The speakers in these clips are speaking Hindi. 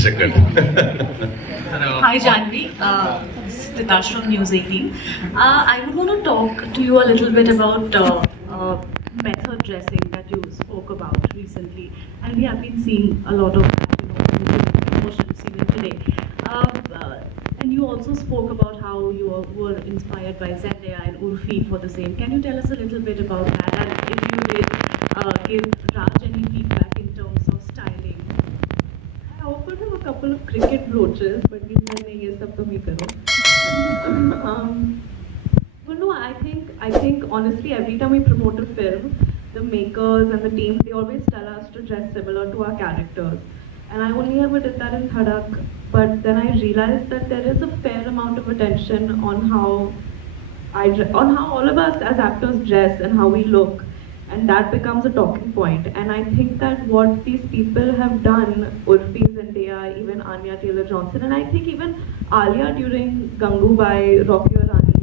second. Hi Janvi, this is Titash from News 18. I would want to talk to you a little bit about method dressing that you spoke about recently, and we have been seeing a lot of that, promotions even today. And you also spoke about how you were inspired by Zendaya and Urfi for the same. Can you tell us a little bit about that, and if you did give Raj any feedback in terms of styling? I offered him a couple of cricket brooches, but he said, "नहीं ये सब तुम ही करो." Well, no, I think honestly, every time we promote a film, the makers and the team, they always tell us to dress similar to our characters. And I only ever did that in Dhadak, but then I realized that there is a fair amount of attention on how all of us as actors dress and how we look, and that becomes a talking point. And I think that what these people have done, Urfi, Zendaya, even Anya Taylor-Johnson, and I think even Alia during Gangubai, Rocky or Rani,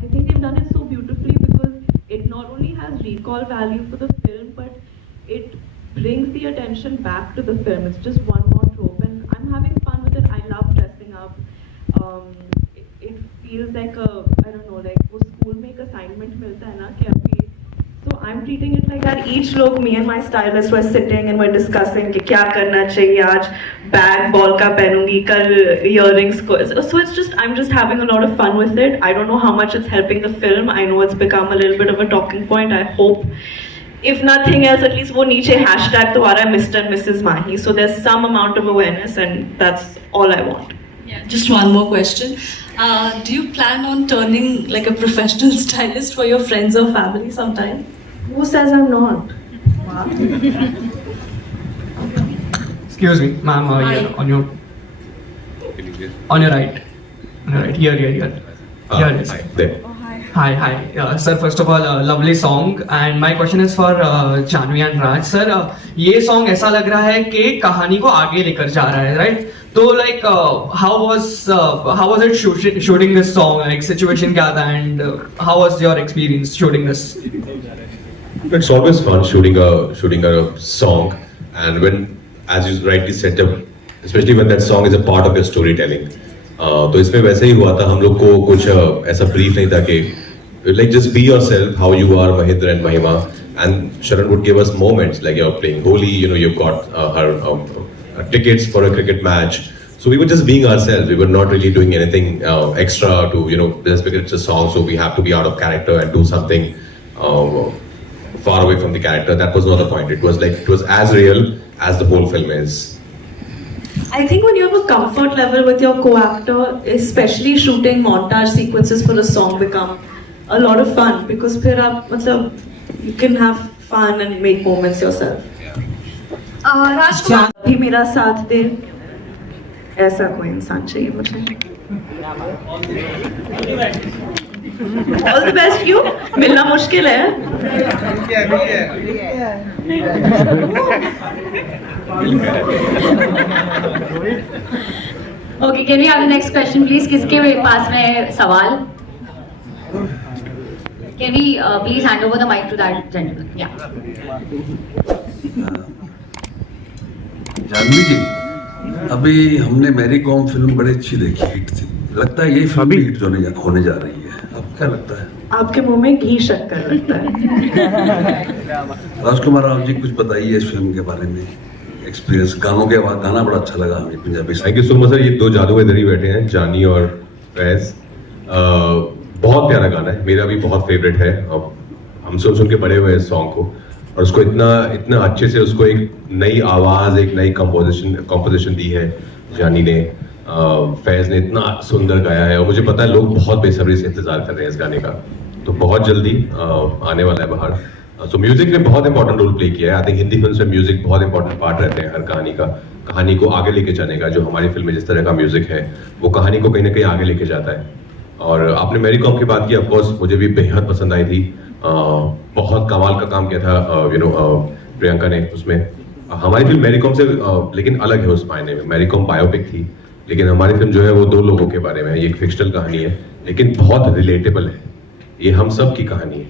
I think they've done it so beautifully because it not only has recall value for the film, but it brings the attention back to the film. It's just one more trope, and I'm having fun with it. I love dressing up. It feels like I don't know, like वो school में एक assignment मिलता है ना कि अभी, so I'm treating it like that. Each look, me and my stylist were sitting and we're discussing कि क्या करना चाहिए आज, bag ball का पहनूंगी, कल earrings को. So it's just, I'm just having a lot of fun with it. I don't know how much it's helping the film. I know it's become a little bit of a talking point. I hope, if nothing else, at least वो नीचे hashtag तो आ रहा है Mr. and Mrs. Mahi. So there's some amount of awareness, and that's all I want. Yeah, just one more question. Do you plan on turning like a professional stylist for your friends or family sometime? Who says I'm not? Excuse me, ma'am, here, on your right. On your right, here. Here it is. Hi, there. Hi. Sir, first of all, lovely song. And my question is for Janvi and Raj. Sir, ये song ऐसा लग रहा है कि कहानी को आगे लेकर जा रहा है, right? तो like, how was it shooting this song? Like, situation क्या था, and how was your experience shooting this? It's always fun shooting a song, and when, as you rightly said, especially when that song is a part of your storytelling. तो इसमें वैसे ही हुआ था, हम लोग को कुछ ऐसा brief नहीं था कि like just be yourself, how you are, Mahindra and Mahima, and Sharan would give us moments like you're playing Holi, you've got her tickets for a cricket match. So we were just being ourselves. We were not really doing anything extra to, just because it's a song, so we have to be out of character and do something far away from the character. That was not the point. It was as real as the whole film is. I think when you have a comfort level with your co-actor, especially shooting montage sequences for a song, become a lot of fun because फिर आप मतलब you can have fun and make moments yourself. राजकुमार भी मेरा साथ दे, ऐसा कोई इंसान चाहिए मुझे. All the best you. मिलना मुश्किल है. Okay, can we have the next question, please? किसके पास में सवाल? Can we please hand over the mic to that gentleman? Yeah. Janvi जी, अभी हमने मैरी कॉम फिल्म बड़ी अच्छी देखी, हिट थी. लगता है यही फिल्म हिट होने जा रही है. आपको क्या लगता है? आपके मुंह में घी शक्कर लगता है. राजकुमार राव जी, कुछ बताइए इस फिल्म के बारे में. एक्सपीरियंस, गानों के बाद गाना बड़ा अच्छा लगा हमें Punjabi. Thank you so much sir. ये दो जादू इधर ही बैठे हैं, जानी और फैज. बहुत प्यारा गाना है, मेरा भी बहुत फेवरेट है. हम सुन के बड़े हुए इस सॉन्ग को, और उसको इतना अच्छे से उसको एक नई आवाज़, एक नई कंपोजिशन दी है जानी ने. फैज़ ने इतना सुंदर गाया है, और मुझे पता है लोग बहुत बेसब्री से इंतज़ार कर रहे हैं इस गाने का. तो बहुत जल्दी आने वाला है बाहर. सो म्यूज़िक ने बहुत इंपॉर्टेंट रोल प्ले किया है. आई थिंक हिंदी फिल्म में म्यूज़िक बहुत इंपॉर्टेंट पार्ट रहते हैं हर कहानी को आगे लेके जाने का. जो हमारी फिल्म में जिस तरह का म्यूज़िक है, वो कहानी को कहीं ना कहीं आगे लेके जाता है. और आपने मैरी कॉम की बात की, ऑफकोर्स मुझे भी बेहद पसंद आई थी. बहुत कमाल का काम किया था प्रियंका ने उसमें. हमारी फिल्म मैरी कॉम से लेकिन अलग है उस मायने में. मैरी कॉम बायोपिक थी, लेकिन हमारी फिल्म जो है वो दो लोगों के बारे में है. ये एक फिक्शनल कहानी है, लेकिन बहुत रिलेटेबल है. ये हम सब की कहानी है.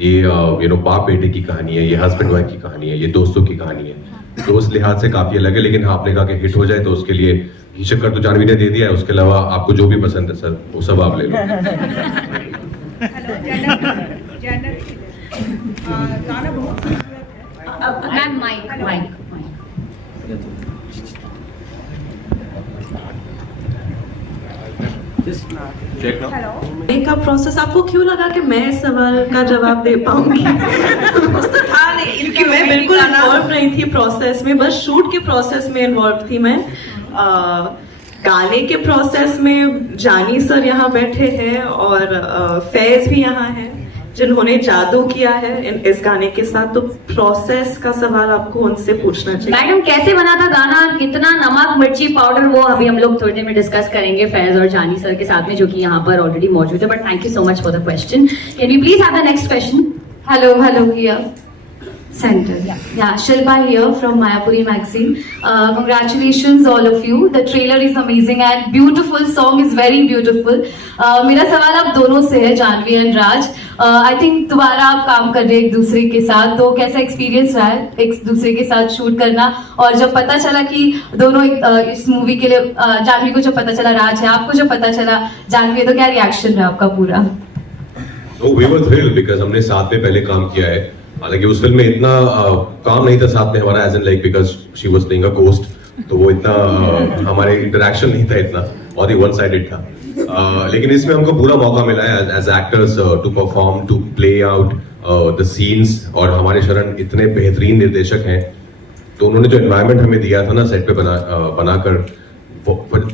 ये बाप बेटे की कहानी है, ये हस्बैंड वाइफ की कहानी है, ये दोस्तों की कहानी है. तो उस लिहाज से काफी अलग है। लेकिन हाँ, आपने कहा कि हिट हो जाए तो उसके लिए घी शक्कर तो जानवी ने दे दिया है, उसके अलावा आपको जो भी पसंद है सर वो सब आप ले लो। मैम माइक माइक का प्रोसेस आपको क्यों लगा कि मैं इस सवाल का जवाब दे पाऊंगी? कुछ तो था नहीं, क्योंकि मैं बिल्कुल इन्वॉल्व नहीं थी प्रोसेस में, बस शूट के प्रोसेस में इन्वॉल्व थी मैं। गाने के प्रोसेस में जानी सर यहाँ बैठे हैं और फैज भी यहाँ हैं जिन्होंने जादू किया है इस गाने के साथ, तो प्रोसेस का सवाल आपको उनसे पूछना चाहिए। मैडम कैसे बना था गाना, कितना नमक मिर्ची पाउडर, वो अभी हम लोग थोड़ी देर में डिस्कस करेंगे फैज और जानी सर के साथ में, जो कि यहाँ पर ऑलरेडी मौजूद है। But thank you so much for the question. Can we please have the next question? Hello here center. Yeah, Shilpa here from Mayapuri magazine. Congratulations all of you. The trailer is amazing and beautiful. Song is very beautiful. मेरा सवाल आप दोनों से है, Janhvi and Raj. I think दोबारा आप काम कर रहे हैं एक दूसरे के साथ, तो कैसा एक्सपीरियंस रहा है एक दूसरे के साथ शूट करना? और जब पता चला कि दोनों इस मूवी के लिए, जानवी को जब पता चला राज है, आपको जब पता चला जानवी है, तो क्या रिएक्शन रहा आपका पूरा? We were thrilled because हमने साथ में पहले काम किया है। हालांकि उस फिल्म में इतना काम नहीं था साथ में हमारा, as in like because she was playing a ghost, तो वो इतना हमारे इंटरेक्शन नहीं था, इतना बहुत ही वन साइडेड था। लेकिन इसमें हमको पूरा मौका मिला है as actors to perform, to play out the scenes. और हमारे शरण इतने बेहतरीन निर्देशक हैं, तो उन्होंने जो एनवायरनमेंट हमें दिया था ना सेट पे बनाकर,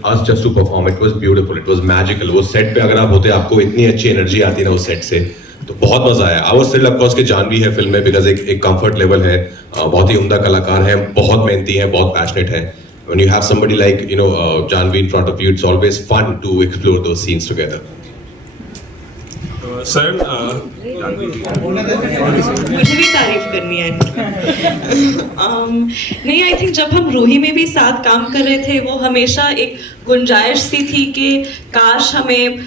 us just to perform, it was beautiful, it was magical। वो सेट पे अगर आप होते, आपको इतनी अच्छी एनर्जी आती ना उस सेट से, तो बहुत मजा आया। I was thrilled of course कि जानवी है फिल्म में, बिकॉज एक कंफर्ट लेवल है, बहुत ही उम्दा कलाकार है, बहुत मेहनती है, बहुत पैशनेट है। When you have somebody like Janvi in front of you, it's always fun to explore those scenes together. Sir मुझे भी तारीफ करनी है। नहीं, आई थिंक जब हम रूही में भी साथ काम कर रहे थे, वो हमेशा एक गुंजाइश सी थी कि काश हमें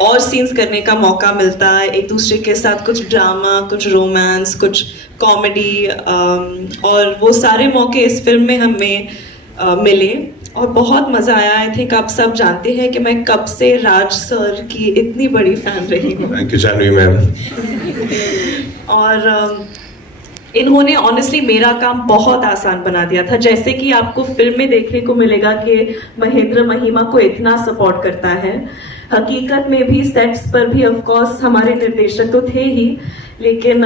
और सीन्स करने का मौका मिलता है, एक दूसरे के साथ कुछ ड्रामा, कुछ रोमांस, कुछ कॉमेडी, और वो सारे मौके इस फिल्म में हमें मिले और बहुत मजा आया। आई थिंक आप सब जानते हैं कि मैं कब से राज सर की इतनी बड़ी फैन रही हूँ। Thank you Janhvi ma'am. और इन्होंने ऑनेस्टली मेरा काम बहुत आसान बना दिया था। जैसे कि आपको फिल्म में देखने को मिलेगा कि महेंद्र महिमा को इतना सपोर्ट करता है, हकीकत में भी सेट्स पर भी ऑफ कोर्स हमारे निर्देशक तो थे ही, लेकिन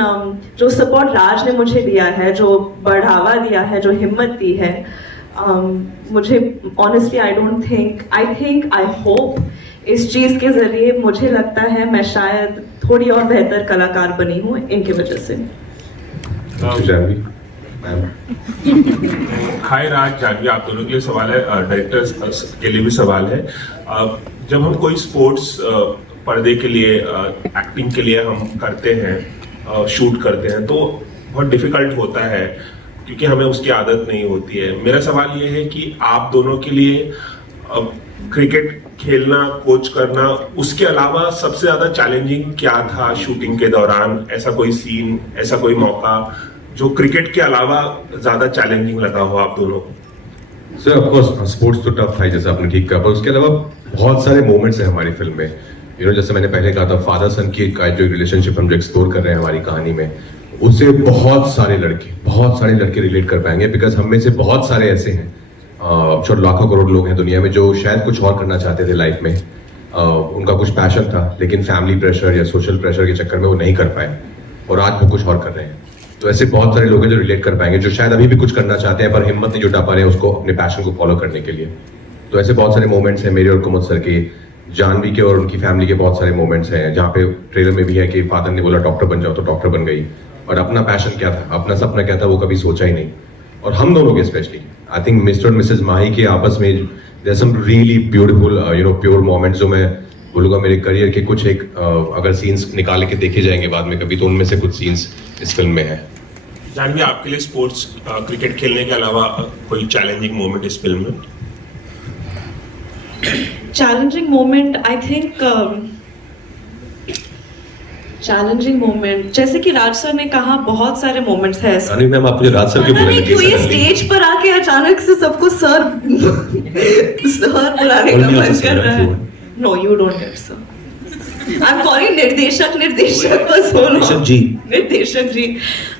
जो सपोर्ट राज ने मुझे दिया है, जो बढ़ावा दिया है, जो हिम्मत दी है, मुझे ऑनेस्टली आई होप इस चीज़ के जरिए मुझे लगता है मैं शायद थोड़ी और बेहतर कलाकार बनी हूँ इनकी वजह से। जानवी मैम। हाय राज, जानवी, आप दोनों के लिए सवाल है, डायरेक्टर्स के लिए भी सवाल है। जब हम कोई स्पोर्ट्स पर्दे के लिए, एक्टिंग के लिए हम करते हैं, शूट करते हैं, तो बहुत डिफिकल्ट होता है क्योंकि हमें उसकी आदत नहीं होती है। मेरा सवाल ये है कि आप दोनों के लिए क्रिकेट खेलना, कोच करना, उसके अलावा सबसे ज्यादा चैलेंजिंग क्या था शूटिंग के दौरान? ऐसा कोई सीन, ऐसा कोई मौका जो क्रिकेट के अलावा ज्यादा चैलेंजिंग लगा हो आप दोनों को? सर ऑफ कोर्स स्पोर्ट्स तो टफ था, जैसे आपने ठीक कहा, पर उसके अलावा बहुत सारे मोमेंट्स हैं हमारी फिल्म में। जैसे मैंने पहले कहा था, फादर सन की जो रिलेशनशिप हम जो एक्सप्लोर कर रहे हैं हमारी कहानी में, उससे बहुत सारे लड़के रिलेट कर पाएंगे, बिकॉज हम में से बहुत सारे ऐसे हैं, छोटे लाखों करोड़ लोग हैं दुनिया में, जो शायद कुछ और करना चाहते थे लाइफ में, उनका कुछ पैशन था, लेकिन फैमिली प्रेशर या सोशल प्रेशर के चक्कर में वो नहीं कर पाए, और आज वो कुछ और कर रहे हैं। तो ऐसे बहुत सारे लोग हैं जो रिलेट कर पाएंगे, जो शायद अभी भी कुछ करना चाहते हैं पर हिम्मत नहीं जुटा पा रहे हैं उसको, अपने पैशन को फॉलो करने के लिए। तो ऐसे बहुत सारे मोमेंट्स हैं मेरे और कुमुद सर के, जानवी के और उनकी फैमिली के बहुत सारे मोमेंट्स हैं, जहाँ पे ट्रेलर में भी है कि फादर ने बोला डॉक्टर बन जाओ, तो डॉक्टर बन गई, और अपना पैशन क्या था, अपना सपना क्या था, वो कभी सोचा ही नहीं। और हम दोनों के स्पेशली, आई थिंक मिस्टर और मिसेज माही के आपस में there some really beautiful pure moments, जो मैं बोलूँगा मेरे करियर के कुछ एक अगर सीन्स निकाल के देखे जाएंगे बाद में कभी, तो उनमें से कुछ सीन्स इस फिल्म में है। जानवी, आपके लिए स्पोर्ट्स, क्रिकेट खेलने के अलावा कोई चैलेंजिंग मोमेंट इस फिल्म में? Challenging moment, I think challenging moment, जैसे कि राज सर ने कहा, बहुत सारे मोमेंट्स हैं ऐसे। जानी मैम, आप मुझे राज सर के पता बोलने नहीं लगी क्यों ये suddenly। स्टेज पर आके अचानक से सबको सर सर बुलाने Call का me मन also कर sir, रहा if you है। want। No you don't get sir, I am calling निर्देशक बस बोलो। निर्देशक जी। निर्देशक जी।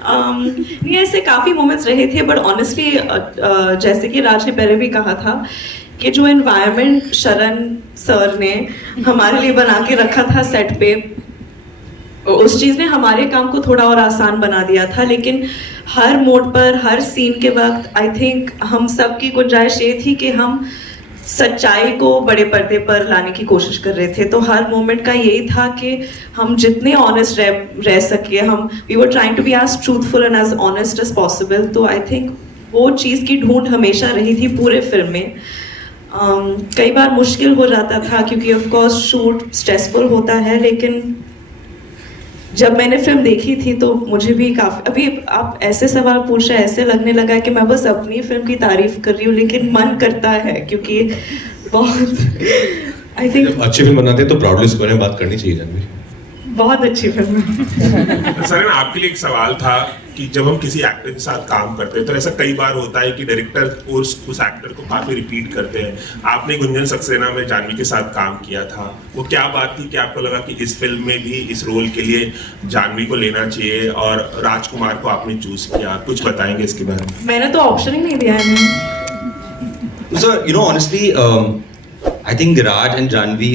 नहीं, ऐसे काफी मोमेंट्स रहे थे, बट ऑनेस्टली जैसे कि राज ने पहले भी कहा था कि जो एनवायरनमेंट शरण सर ने हमारे लिए बना के रखा था सेट पे, उस चीज ने हमारे काम को थोड़ा और आसान बना दिया था। लेकिन हर मोड पर, हर सीन के वक्त आई थिंक हम सब की गुंजाइश ये थी कि हम सच्चाई को बड़े पर्दे पर लाने की कोशिश कर रहे थे। तो हर मोमेंट का यही था कि हम जितने ऑनेस्ट रह सके, हम we were trying to be as truthful and as honest as possible. तो आई थिंक वो चीज़ की ढूंढ हमेशा रही थी पूरे फिल्म में। कई बार मुश्किल हो जाता था क्योंकि ऑफ कोर्स शूट स्ट्रेसफुल होता है, लेकिन जब मैंने फिल्म देखी थी तो मुझे भी काफी, अभी आप ऐसे सवाल पूछ रहे हैं, ऐसे लगने लगा कि मैं बस अपनी फिल्म की तारीफ कर रही हूँ, लेकिन मन करता है क्योंकि बहुत आई थिंक जब अच्छी फिल्म बनाते हैं तो प्राउडली उसके बारे में बात करनी चाहिए जानवी। बहुत अच्छी फिल्म है। सर आपके लिए एक सवाल था कि जब हम किसी एक्टर के साथ काम करते हैं तो ऐसा कई बार होता है कि डायरेक्टर उस एक्टर को काफी रिपीट करते हैं। आपने गुंजन सक्सेना में जानवी के साथ काम किया था, वो क्या बात थी कि आपको लगा कि इस फिल्म में भी इस रोल के लिए जानवी को लेना चाहिए और राजकुमार को आपने चूज किया? कुछ बताएंगे इसके बारे में? मैंने तो ऑप्शन ही नहीं दिया है। So, you know, honestly, I think Raj and Janvi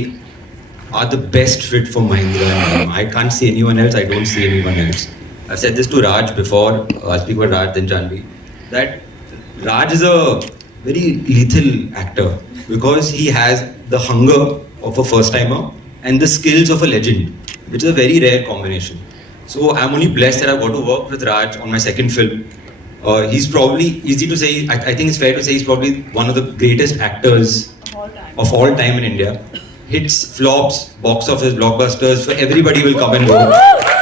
are the best fit for Mahindra. I can't see anyone else. I don't see anyone else. I've said this to Raj before. I'll speak about Raj then Janvi. That Raj is a very lethal actor because he has the hunger of a first timer and the skills of a legend, which is a very rare combination. So I'm only blessed that I got to work with Raj on my second film. He's probably, easy to say, I think it's fair to say he's probably one of the greatest actors of all time in India. Hits, flops, box office, blockbusters, for everybody will come and go.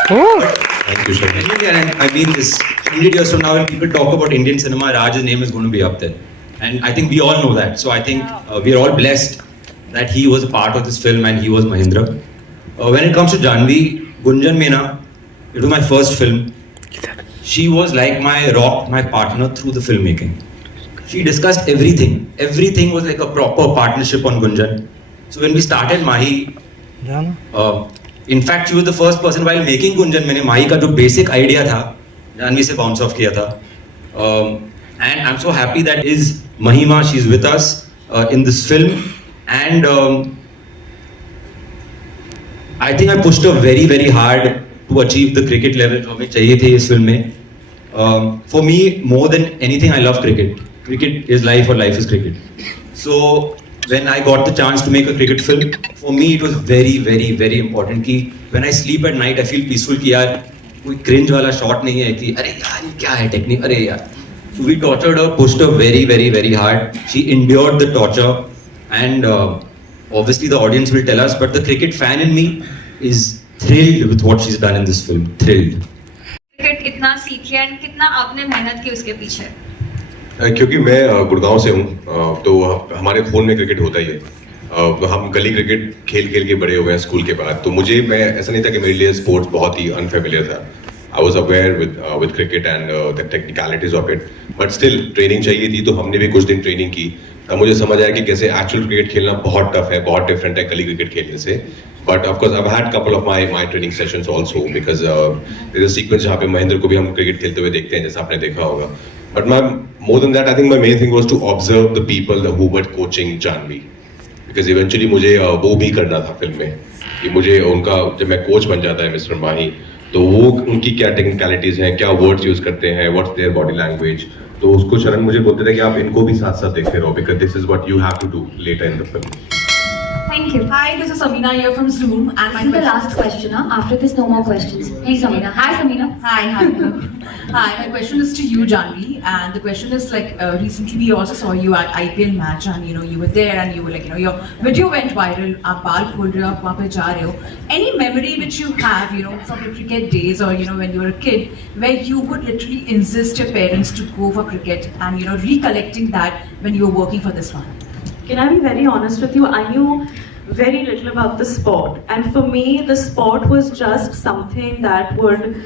Thank you so much. And I mean this, 100 years from now when people talk about Indian cinema, Raj's name is going to be up there. And I think we all know that. So I think we are all blessed that he was a part of this film and he was Mahindra. When it comes to Janvi, Gunjan Mena, it was my first film. She was like my rock, my partner through the filmmaking. She discussed everything. Everything was like a proper partnership on Gunjan. So when we started Mahi, in fact she was the first person while making Gunjan, मैंने Mahi का जो basic idea था, जानवी से bounce off किया था. And I'm so happy that is Mahima, she's with us in this film. And I think I pushed her very, very hard to achieve the cricket level जो हमें चाहिए थे इस फिल्म में. For me, more than anything, I love cricket. Cricket is life or life is cricket. So when I got the chance to make a cricket film, for me it was very, very, very important कि when I sleep at night, I feel peaceful कि यार कोई cringe वाला shot नहीं है कि अरे यार ये क्या है technique, अरे यार. So we tortured her, pushed her very, very, very hard. She endured the torture, and obviously the audience will tell us, but the cricket fan in me is thrilled with what she's done in this film. Thrilled. Cricket इतना सीखे एंड कितना आपने मेहनत की उसके पीछे? क्योंकि मैं गुड़गांव से हूँ, तो हमारे खून में क्रिकेट होता ही है। हम गली क्रिकेट खेल खेल के बड़े हुए हैं स्कूल के बाद। तो मुझे, मैं ऐसा नहीं था कि मेरे लिए स्पोर्ट्स बहुत ही अनफेमिलियर था। I was aware with cricket and the technicalities of it, but still training चाहिए थी, तो हमने भी कुछ दिन ट्रेनिंग की। तब मुझे समझ आया कि कैसे एक्चुअल क्रिकेट खेलना बहुत टफ है, बहुत डिफरेंट है गली क्रिकेट खेलने से। But of course I have had couple of my training sessions also, because there is a sequence जहाँ पे महेंद्र को भी हम क्रिकेट खेलते हुए देखते हैं, जैसा आपने देखा होगा। But more than that, I think my main thing was to observe the people who were coaching Janvi, because eventually मुझे वो भी करना था फिल्म में कि मुझे उनका, जब मैं कोच बन जाता है मिस्टर माही, तो वो उनकी क्या टेक्निकलिटीज हैं, क्या वर्ड्स यूज करते हैं, व्हाट्स देयर बॉडी लैंग्वेज। तो उसको शरण मुझे बोलते थे कि आप इनको भी साथ साथ देखते रहो, because this is what you have to do later in the film. Thank you. Hi, this is Samina here from Zoom, and This is the last question. Huh? After this, no more questions. Please, Samina. Hi, Samina. Hi. Hi, my question is to you, Janvi, and the question is like recently we also saw you at IPL match, and you were there, and you were like, your video went viral. आप बाल खोल रहे हो, आप वहाँ पे जा रहे हो. Any memory which you have, from your cricket days, or when you were a kid, where you would literally insist your parents to go for cricket, and recollecting that when you were working for this one? Can I be very honest with you? I knew very little about the sport. And for me, the sport was just something that would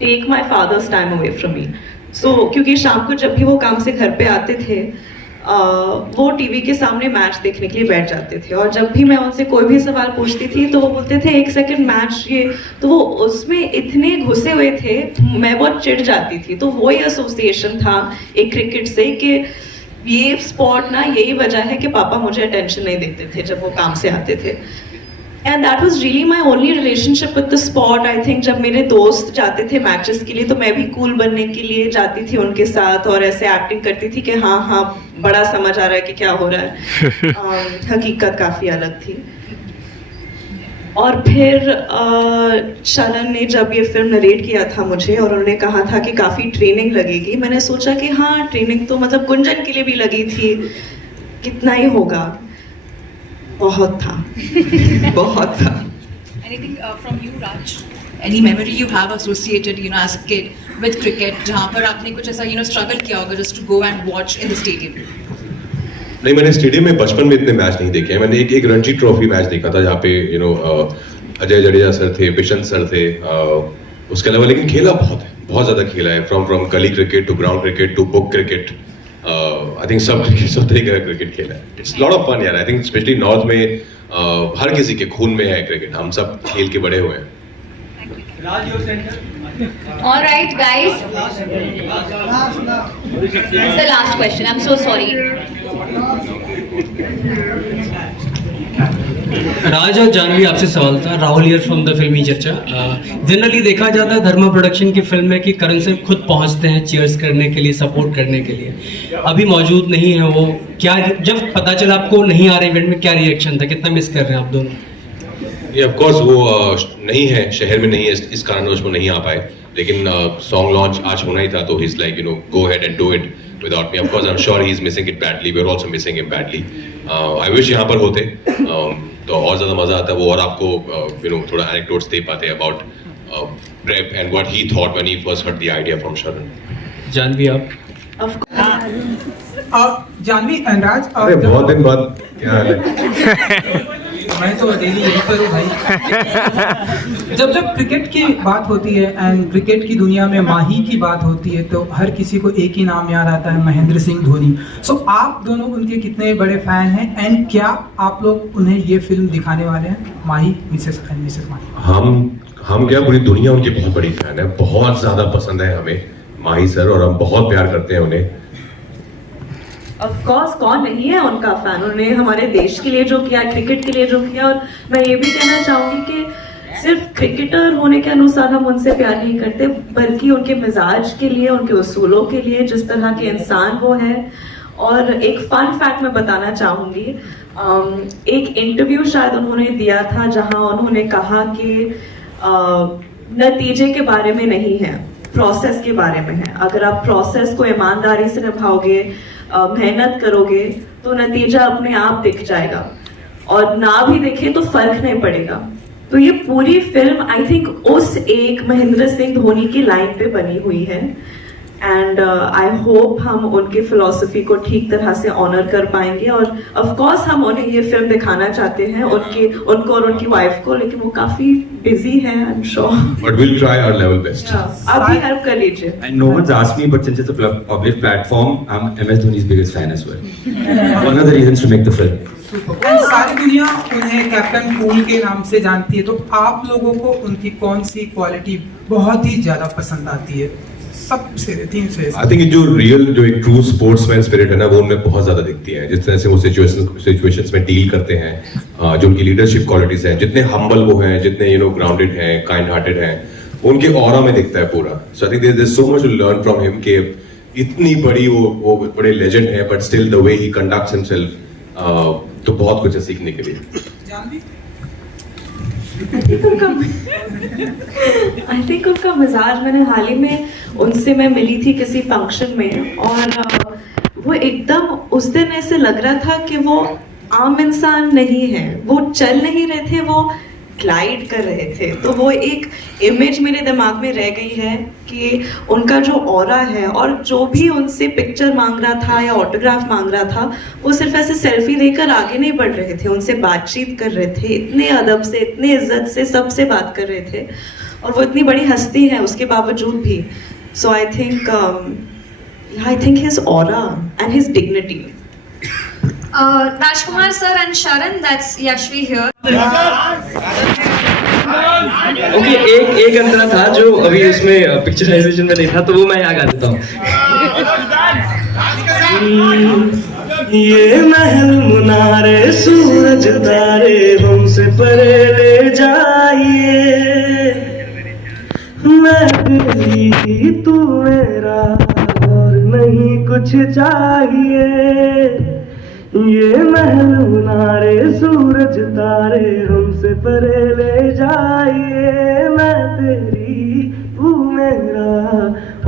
take my father's time away from me. So, क्योंकि शाम को जब भी वो काम से घर पे आते थे, वो टीवी के सामने मैच देखने के लिए बैठ जाते थे, और जब भी मैं उनसे कोई भी सवाल पूछती थी तो वो बोलते थे 1 सेकंड मैच ये, तो वो उसमें इतने घुसे हुए थे, मैं बहुत चिढ़ जाती थी. तो वही एसोसिएशन था एक क्रिकेट से कि ये स्पोर्ट ना, यही वजह है कि पापा मुझे अटेंशन नहीं देते थे जब वो काम से आते थे. And that was really my only relationship with the sport. I think जब मेरे दोस्त जाते थे मैचेस के लिए तो मैं भी कूल बनने के लिए जाती थी उनके साथ, और ऐसे एक्टिंग करती थी कि हाँ हाँ बड़ा समझ आ रहा है कि क्या हो रहा है. हकीकत काफ़ी अलग थी. और फिर शरण ने जब ये फिल्म नरेट किया था मुझे, और उन्होंने कहा था कि काफ़ी ट्रेनिंग लगेगी, मैंने सोचा कि हाँ ट्रेनिंग तो मतलब गुंजन के लिए भी लगी थी, कितना ही होगा. बहुत था. बहुत था. Anything from you, Raj? Any memory you have associated, you know, as a kid with cricket, जहाँ पर आपने कुछ ऐसा, you know, struggle किया होगा just to go and watch in the stadium? नहीं, मैंने स्टेडियम में बचपन में इतने मैच नहीं देखे हैं. मैंने एक रणजी ट्रॉफी मैच देखा था जहाँ पे you know Ajay Jadeja sir थे, बिशन सर थे. उसके अलावा लेकिन खेला बहुत है, बहुत ज़्यादा खेला है. From gali cricket to ground cricket to book cricket. I think सब तरीके का क्रिकेट खेला है. इट्स लॉट ऑफ फन यार. आई थिंक स्पेशली नॉर्थ में हर किसी के खून में है क्रिकेट. हम सब खेल के बड़े हुए हैं. All right, guys. That's the last question. I'm so sorry. राज और जानवी, आपसे सवाल था. राहुल हियर फ्रॉम द फिल्मी चर्चा. जनरली देखा जाता है धर्मा प्रोडक्शन की फिल्म में कि करण सिंह खुद पहुंचते हैं चीयर्स करने के लिए, सपोर्ट करने के लिए. अभी मौजूद नहीं है वो. क्या जब पता चला आपको नहीं आ रहे इवेंट में, क्या रिएक्शन था? कितना मिस कर रहे हैं आप दोनों? ये ऑफ कोर्स वो नहीं है, शहर में नहीं है, इस कारणवश वो नहीं आ पाए. लेकिन सॉन्ग लॉन्च आज होना ही था, तो he is like you know go ahead and do it without me. Of course, I'm sure he's missing it badly. We're also missing him badly. I wish यहाँ पर होते तो और ज़्यादा मज़ा आता वो, और आपको you know थोड़ा anecdotes दे पाते about prep and what he thought when he first heard the idea from Sharan. Janvi आप? जानवी एंड राज, अरे बहुत दिन बाद क्या हाल है? मैं तो डेली यही पर हूँ भाई. जब क्रिकेट की बात होती है एंड क्रिकेट की दुनिया में माही की बात होती है तो हर किसी को एक ही नाम याद आता है, महेंद्र सिंह धोनी. सो आप दोनों उनके कितने बड़े फैन हैं एंड क्या आप लोग उन्हें ये फिल्म दिखाने वाले हैं? माही, मिसेस माही. हम क्या, पूरी दुनिया उनकी बहुत बड़ी फैन है. बहुत ज़्यादा पसंद है हमें माही सर, और हम बहुत प्यार करते हैं उन्हें. ऑफ कोर्स, कौन नहीं है उनका फैन. उन्होंने हमारे देश के लिए जो किया, क्रिकेट के लिए जो किया. और मैं ये भी कहना चाहूँगी कि सिर्फ क्रिकेटर होने के अनुसार हम उनसे प्यार नहीं करते, बल्कि उनके मिजाज के लिए, उनके उसूलों के लिए, जिस तरह के इंसान वो है. और एक फन फैक्ट मैं बताना चाहूँगी. एक इंटरव्यू शायद उन्होंने दिया था जहाँ उन्होंने कहा कि नतीजे के बारे में नहीं है, प्रोसेस के बारे में है. अगर आप प्रोसेस को ईमानदारी से निभाओगे, मेहनत करोगे, तो नतीजा अपने आप दिख जाएगा, और ना भी दिखे तो फर्क नहीं पड़ेगा. तो ये पूरी फिल्म आई थिंक उस एक महेंद्र सिंह धोनी की लाइन पे बनी हुई है. एंड आई होप हम उनकी फिलॉसफी को ठीक तरह से ऑनर कर पाएंगे. और ऑफ कोर्स हम उन्हें ये फिल्म दिखाना चाहते हैं, उनको और उनकी वाइफ को, लेकिन वो काफी बिजी है, I am sure. But will try our level best. आप भी हेल्प कर लीजिए. And no one's asked me, but since it's a public platform, I'm MS Dhoni's biggest fan as well. One of the reasons to make the film. And सारी दुनिया उन्हें कैप्टन कूल के नाम से जानती है, तो आप लोगों को उनकी कौन सी क्वालिटी बहुत ही ज्यादा पसंद आती है? सबसे 3 से. आई थिंक जो एक ट्रू स्पोर्ट्समैन स्पिरिट है ना, वो उनमें बहुत ज्यादा दिखती है. जिस तरह से वो सिचुएशंस में डील करते हैं, जो उनकी लीडरशिप क्वालिटीज हैं, जितने हम्बल वो हैं, जितने यू नो ग्राउंडेड हैं, काइंड हार्टेड हैं, उनके ऑरा में दिखता है पूरा. So I think there is so much to learn from him कि इतनी बड़ी वो बड़े लेजेंड है, but still the way he conducts himself, तो बहुत कुछ है सीखने के लिए. आई थिंक उनका मिजाज, मैंने हाल ही में उनसे मैं मिली थी किसी फंक्शन में, और वो एकदम उस दिन ऐसे लग रहा था कि वो आम इंसान नहीं है. वो चल नहीं रहे थे, वो ग्लाइड कर रहे थे, तो वो एक इमेज मेरे दिमाग में रह गई है कि उनका जो ऑरा है, और जो भी उनसे पिक्चर मांग रहा था या ऑटोग्राफ मांग रहा था, वो सिर्फ ऐसे सेल्फी लेकर आगे नहीं बढ़ रहे थे, उनसे बातचीत कर रहे थे, इतने अदब से, इतने इज्जत से सबसे बात कर रहे थे, और वो इतनी बड़ी हस्ती है उसके बावजूद भी. So I think his aura and his dignity. Rajkumar sir and Sharan, that's Yashvi here. Okay, एक अंतरा था जो अभी उसमें पिक्चराइजेशन में नहीं था, तो वो मैं यहाँ गा देता हूँ. ये महल मुनारे सूरज तारे हमसे परे ले जाइए, मैं तेरी तू मेरा और नहीं कुछ चाहिए. ये महल मुनारे सूरज तारे हमसे परे ले जाइए, मैं तेरी तू मेरा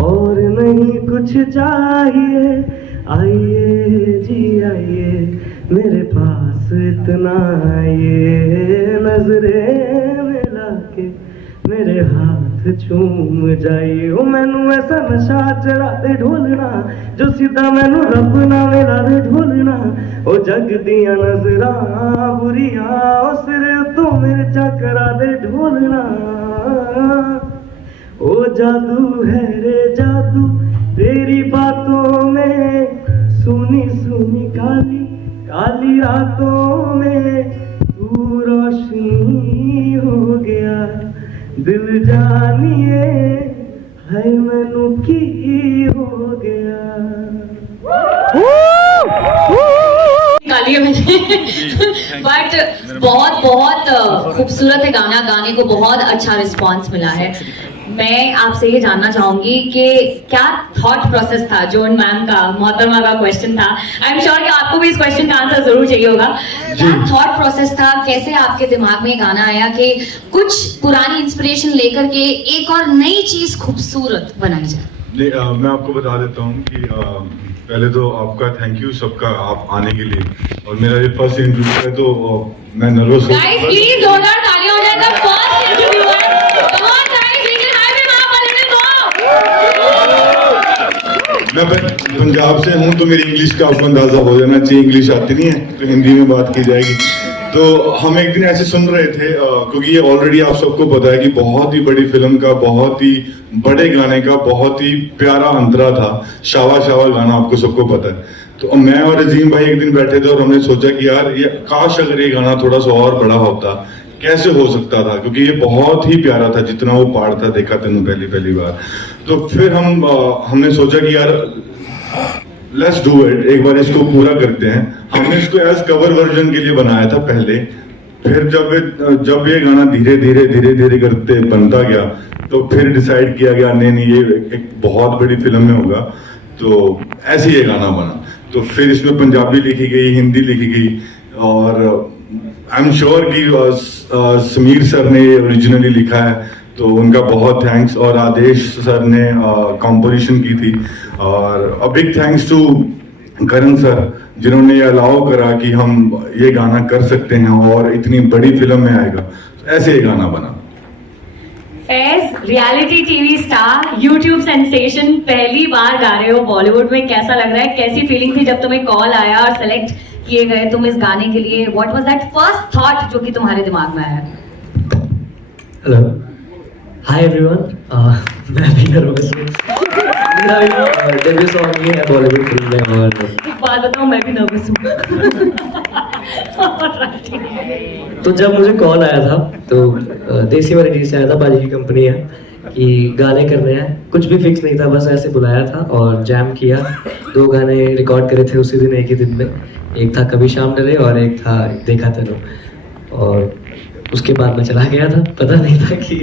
और नहीं कुछ चाहिए. आइए जी आइए मेरे पास इतना आइए, नजरें मिला के मेरे हाथ चूम जाइए. ओ मैनू ऐसा नशा चढ़ा दे ढोलना, जो सीधा मैनू रब ना मिला दे ढोलना. ओ जग दियां नजरां बुरियां, ओ सिर तो मिर्चा करा दे ढोलना. ओ जादू है रे जादू तेरी बातों में, सुनी सुनी काली काली रातों में तू रोशनी हो गया. दिल जानिए है मैनू की हो गया. निकाली है मैंने बट बहुत बहुत खूबसूरत है गाना, गाने को बहुत अच्छा रिस्पांस मिला है. मैं आपसे ये जानना चाहूंगी कि क्या थॉट प्रोसेस था, जो मैम का, मोहतरमा का क्वेश्चन था. आई एम श्योर कि आपको भी इस क्वेश्चन का आंसर जरूर चाहिए होगा. क्या थॉट प्रोसेस था, कैसे आपके दिमाग में गाना आया कि कुछ पुरानी इंस्पिरेशन लेकर के एक और नई चीज खूबसूरत बनाई जाए? मैं आपको बता देता हूँ कि पहले तो आपका थैंक यू सबका, आप आने के लिए. और मेरा ये फर्स्ट इंटरव्यू है तो मैं नर्वस हूँ. गाइस प्लीज जोरदार तालियां हो जाए. फर्स्ट इंटरव्यू है. Come on guys, we can have him up a little more. मैं पंजाब से हूँ तो मेरी इंग्लिश का आपको अंदाजा हो जाना चाहिए. इंग्लिश आती नहीं है तो हिंदी में बात की जाएगी. तो हम एक दिन ऐसे सुन रहे थे, क्योंकि ये ऑलरेडी आप सबको पता है कि बहुत ही बड़ी फिल्म का, बहुत ही बड़े गाने का बहुत ही प्यारा अंतरा था. शावा शावा गाना आपको सबको पता है. तो मैं और अजीम भाई एक दिन बैठे थे और हमने सोचा कि यार ये काश अगर ये गाना थोड़ा सा और बड़ा होता, कैसे हो सकता था, क्योंकि ये बहुत ही प्यारा था जितना वो पार्ट था. देखा तेनू पहली बार. तो फिर हमने सोचा कि यार लेट्स डू इट, एक बार इसको पूरा करते हैं. हमने इसको एज कवर वर्जन के लिए बनाया था पहले. फिर जब ये गाना धीरे धीरे करते बनता गया, तो फिर डिसाइड किया गया नहीं ये एक बहुत बड़ी फिल्म में होगा. तो ऐसे ये गाना बना. तो फिर इसमें पंजाबी लिखी गई, हिंदी लिखी गई, और आई एम श्योर कि समीर सर ने ओरिजिनली लिखा है, तो उनका बहुत थैंक्स. और आदेश सर ने कंपोजिशन की थी. और a big thanks to Karan sir, जिन्होंने ये अलाउ करा कि हम ये गाना कर सकते हैं और इतनी बड़ी फिल्म में आएगा. ऐसे ये गाना बना. Faiz, reality TV star, YouTube sensation, पहली बार गा रहे हो बॉलीवुड में. कैसा लग रहा है, कैसी फीलिंग थी जब तुम्हें कॉल आया और सेलेक्ट किए गए तुम इस गाने के लिए? What was that first thought जो कि तुम्हारे दिमाग में आया? Hello, hi everyone. मैं भी नर्वस हूँ. मेरा डेब्यू सॉन्ग ही है बॉलीवुड फिल्म में. और एक बात बताओ, मैं भी नर्वस हूँ. तो जब मुझे कॉल आया था तो देसी वैरायटी से आया था, बाजी की कंपनी है, कि गाने करने हैं. कुछ भी फिक्स नहीं था, बस ऐसे बुलाया था और जैम किया. 2 गाने रिकॉर्ड करे थे उसी दिन, एक ही दिन में. एक था कभी शाम डले और एक था देखा तेनू. और उसके बाद मैं चला गया था, पता नहीं था कि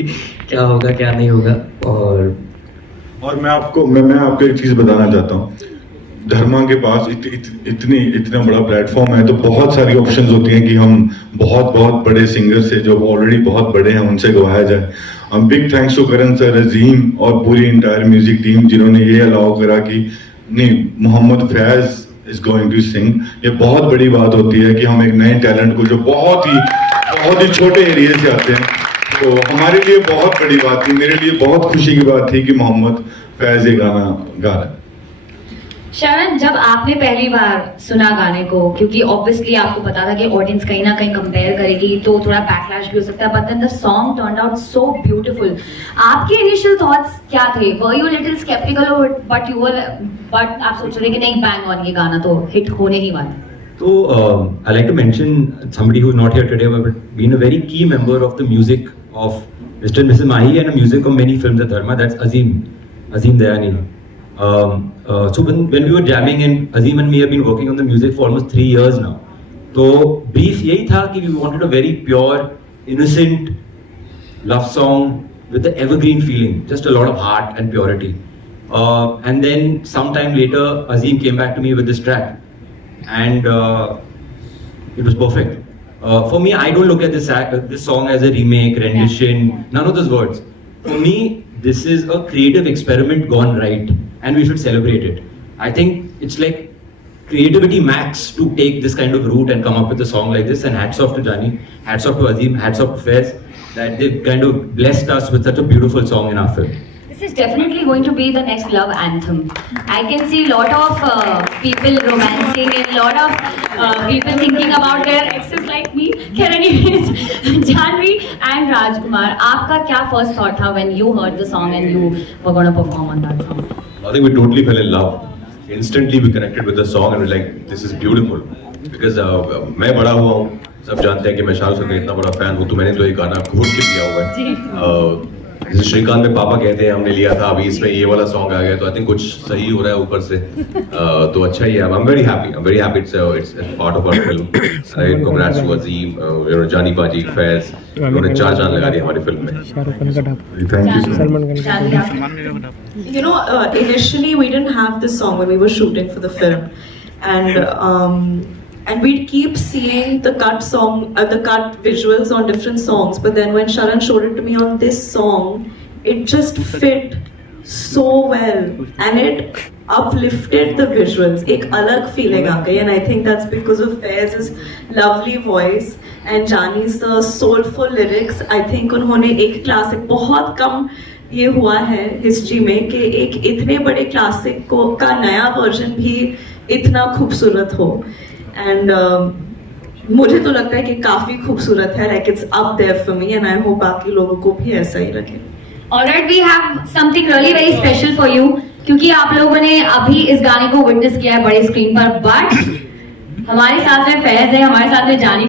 क्या होगा क्या नहीं होगा. और मैं आपको एक चीज बताना चाहता हूँ. धर्मा के पास इतना बड़ा प्लेटफॉर्म है, तो बहुत सारी ऑप्शंस होती हैं कि हम बहुत बड़े सिंगर से, जो ऑलरेडी बहुत बड़े हैं, उनसे गवाया जाए. Big thanks to Karan sir, Azeem और पूरी इंटायर म्यूजिक टीम, जिन्होंने ये अलाउ करा कि नहीं, Mohammad Faiz is going to sing. ये बहुत बड़ी बात होती है कि हम एक नए टैलेंट को जो बहुत ही छोटे एरिया से आते हैं, तो हमारे लिए बहुत बड़ी बात थी, मेरे लिए बहुत खुशी की बात थी कि मोहम्मद फैज ये गाना गा रहा है। शरण, जब आपने पहली बार सुना गाने को, क्योंकि ऑब्वियसली आपको पता था कि ऑडियंस कहीं ना कहीं कंपेयर करेगी तो थोड़ा बैकलैश भी हो सकता है, but then the song turned out so beautiful. आपके इनिशियल थॉट्स क्या थे? Were you little sceptical but आप सोच रहे कि नहीं, बैंग ऑन, ये गाना तो हिट होने ही वाला है? So, I like to mention somebody who's not here today, but been a very key member of the music of Mr. and Mrs. Mahi and the music of many films at Dharma. That's Azim Dayani. So when we were jamming, and Azim and me have been working on the music for almost 3 years now. So brief यही था कि we wanted a very pure, innocent love song with the evergreen feeling, just a lot of heart and purity. And then sometime later, Azim came back to me with this track. And it was perfect. For me, I don't look at this song as a remake, rendition, none of those words. For me, this is a creative experiment gone right, and we should celebrate it. I think it's like creativity max to take this kind of route and come up with a song like this, and hats off to Jani, hats off to Azim, hats off to Faiz, that they've kind of blessed us with such a beautiful song in our film. This is definitely going to be the next love anthem. I can see a lot of people romancing and a lot of people thinking about their exes like me. Anyways, Janvi and Rajkumar, आपका क्या first thought था when you heard the song and you were going to perform on that song? I think we totally fell in love. Instantly we connected with the song and we're like, this is beautiful. Because मैं बड़ा हुआ हूँ, सब जानते हैं कि मैं शाहरुख खान का इतना बड़ा फैन हूँ, तो मैंने तो ये गाना घोट के लिया हुआ है। जैसे श्रीकांत में पापा कहते हैं हमने लिया था, अभी इसमें ये वाला सॉन्ग आ गया, तो आई थिंक कुछ सही हो रहा है ऊपर से, तो अच्छा ही है। I am very happy it's part of our film. Congrats to Azeem, जानी बाजी, फैज, उन्होंने 4 जान लगा दी हमारी फिल्म में। Thank you so much. You know, initially we didn't have this song when we were shooting for the film, and we'd keep seeing the cut visuals on different songs. But then when Sharan showed it to me on this song, it just fit so well, and it uplifted the visuals. एक अलग feeling आ गई, and I think that's because of Faiz's lovely voice and Jani's soulful lyrics. I think उन्होंने एक classic, बहुत कम ये हुआ है हिस्ट्री में कि एक इतने बड़े क्लासिक का नया वर्जन भी इतना खूबसूरत हो, एंड मुझे तो लगता है कि काफी खूबसूरत है, like it's up there for me, and I hope बाकी लोगों को भी ऐसा ही लगे। Alright, we have something really very special for you, क्योंकि आप लोगों ने अभी इस गाने को विटनेस किया है बड़े स्क्रीन पर, बट हमारे साथ में फैज है, हमारे साथ में जानी